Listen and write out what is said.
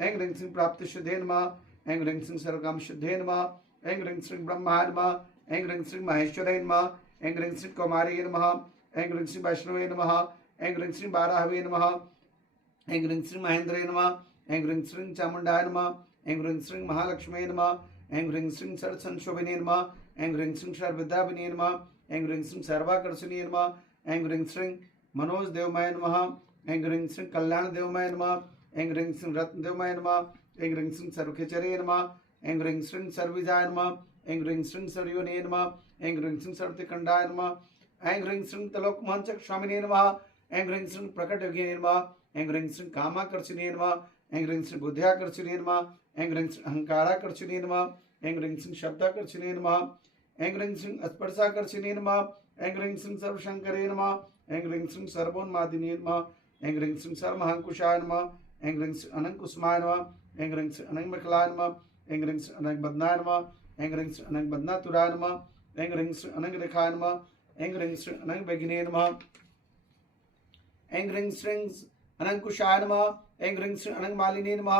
ऐं ह्रीं श्रीं प्राप्ति शुद्धे नमः। ऐं ह्रीं श्रीं सर्वकाम शुद्धे नमः। ऐं ह्रीं श्रीं ब्रह्माय नमः। ऐं ह्रीं श्रीं महेश्वराय नमः। ऐं ह्रीं श्रीं कौमार्ये नमः। ऐं ह्रीं श्रीं वैष्णवे नमः। ऐं ह्रीं श्रीं बाराहवे नमः। ऐं ह्रीं श्रीं महेन्द्रे नमः। ऐं ह्रीं श्रीं चामुण्डाय नमः। ऐं ह्रीं श्रीं महालक्ष्मी नमः। ऐं ह्रीं श्रीं सर्वसंशोभिने नमः। ऐं ह्रीं श्रीं सर्वविद्याविने नमः। ऐं ह्रीं श्रीं सर्वाकर्षणीय नमः। ऐं ह्रीं श्रीं मनोज देवमय नमः। ऐं ह्रीं श्रीं कल्याण देवमय नमः। ऐं ह्रीं श्रीं रत्न देवमय नमः। ऐं ह्रीं श्रीं सर्वखेचरे नमः। ऐं ह्रीं श्रीं सर्वविजाय नमः। ऐं ह्रीं श्रीं सर्वयोने नमः। ऐं ह्रीं श्रीं सर्वतिखंडाय नमः। ऐं ह्रीं श्रीं तलोकमहंचक स्वामिने नमः। ऐं ह्रीं श्रीं प्रकट योगिने नमः। ऐं ह्रीं श्रीं कामाकर्षिणे नमः। ऐं ह्रीं श्रीं बुद्ध्याकर्षिणे नमः। ऐं ह्रीं श्रीं अहंकाराकर्षिणे नमः। ऐं ह्रीं श्रीं शब्दाकर्षिणे नमः। ऐं ह्रीं श्रीं स्पर्शाकर्षिणे नमः। ऐं ह्रीं श्रीं सर्वशंकरे नमः। ऐं ह्रीं श्रीं सर्वोन्मादिने नमः। ऐं ह्रीं श्रीं सर्वमहांकुशाय नमः। ऐं ह्रीं श्रीं अनंकुसुमाय नमः। ऐं ह्रीं श्रीं अनंगमकलाय नमः। ऐं ह्रीं श्रीं अनंगबदनाय नमः। ऐं ह्रीं श्रीं अनंगबदनातुराय नमः। ऐं ह्रीं श्रीं अनंगरेखाय नमः। ऐं ह्रीं श्रीं अनंगवेगिने नमः। ऐं ह्रीं श्रीं अनंकुशाय नमः। ऐं ह्रीं श्रीं अनंगमालिने नमः।